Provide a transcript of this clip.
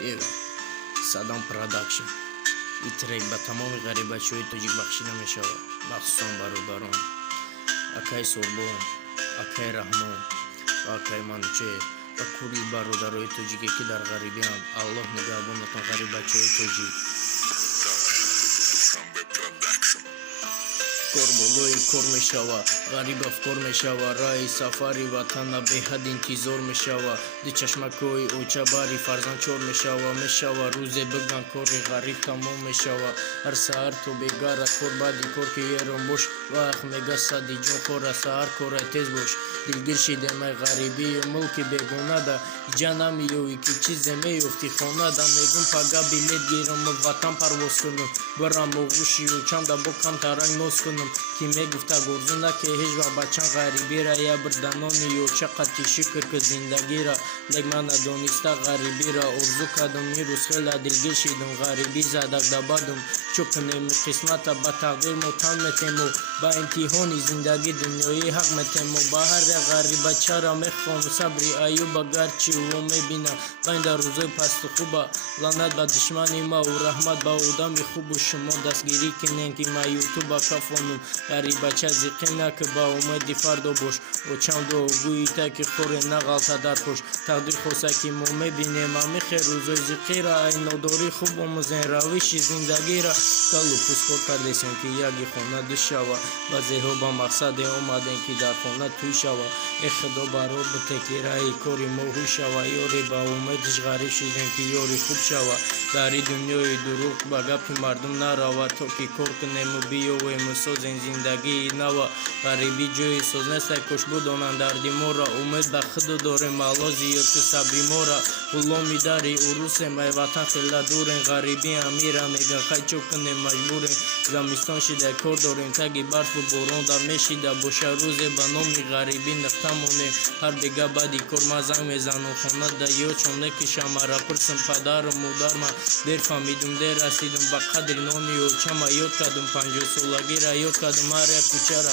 Ev Saddam Production. این ترک به تمام غریب بچه های تاجیک بخشیده می شود، مخصوصا برادران اکای سربون، اکای رحمان و اکای منوچه و کلی برادرای تاجیکی که در غریبی هم. الله نگهبانتان غریب بچه های تاجیک. کربلوی کر می شود، غریب افکار می شود، رای سفری وطن به حد انتظار می شود. دی چشمکوی اوچه باری فرزند چور می شود، روز بگن کاری غریب تمام می شود. هر سهر تو بگره کر بدی کر که یه رنبوش وقت میگه صدی جون کر سهر کر تیز باش. دلگیر شده می غریبی ملک بگونه ده جانم یوی که چیز میفتی خونه ده. میگم پگه بیلیت گیرم و وطن پرواز کنم، برم و گوشی و چند با کم ترنگ نوز کنم. کی میگفته گرزنده که هیچ وقت بچن غریبی را یا بردنانی و چقدر که شکر که زندگی را لیک من ندانسته غریبی را ارزو کردم. این روز خیلی دلگیر شدم غریبی زدک دبادم چوکنیم قسمت به تقدیر متن میتیم و با امتحان زندگی دنیای حق میتیم و با هر غریب بچه را میخوام صبری ایوب گرچه و میبینم بین روزای پست خوبه لعنت به دشمنی ما و رحمت به آدم خوب و شما دستگیری کنین که ما یوتیوب کفانم. غریب بچه زیقینه که با اومدی فردا باش و چند و گویی تا که خوره نغلطه در خوش تقدیر خوسته که ما میبینیم همی خیر روزای زیقی را این نداری خوب و مزین رویش زندگی را کلو پوس کر کردیسیم که یکی خونه دو شوه بعضی ها با مقصد اومدن که در خونه توی شوه. ای خدا برا به تکیره کاری موهو شوه، یاری با اومدش غریب شدن که یاری خوب شوه. در این دنیای دروغ با گپ مردم نروه تا که کار کنیم و بیاویم و سازیم زندگی نوه. غریبی جای ساز نیست کش بودانن دردی ما را امید به خدا داریم الله زیاد که صبری ما را غلامی داری عروس می وطن خیلی دوریم. غریبی امیره میگن خیلی چوب کنیم مجبوریم، زمستان شده کار داریم تگی برف و باران در میشیده باشه روز به نامی غریبی نختمونیم. هر بگه بدی کار ما زنگ میزنم خانه ده یا چون نکشم مرا پرسم پدر و مادر من دیر فهمیدم دیر رسیدم به قدر نانی و چما یاد کردم 50 سالگی را یاد کردم هر یک کوچه را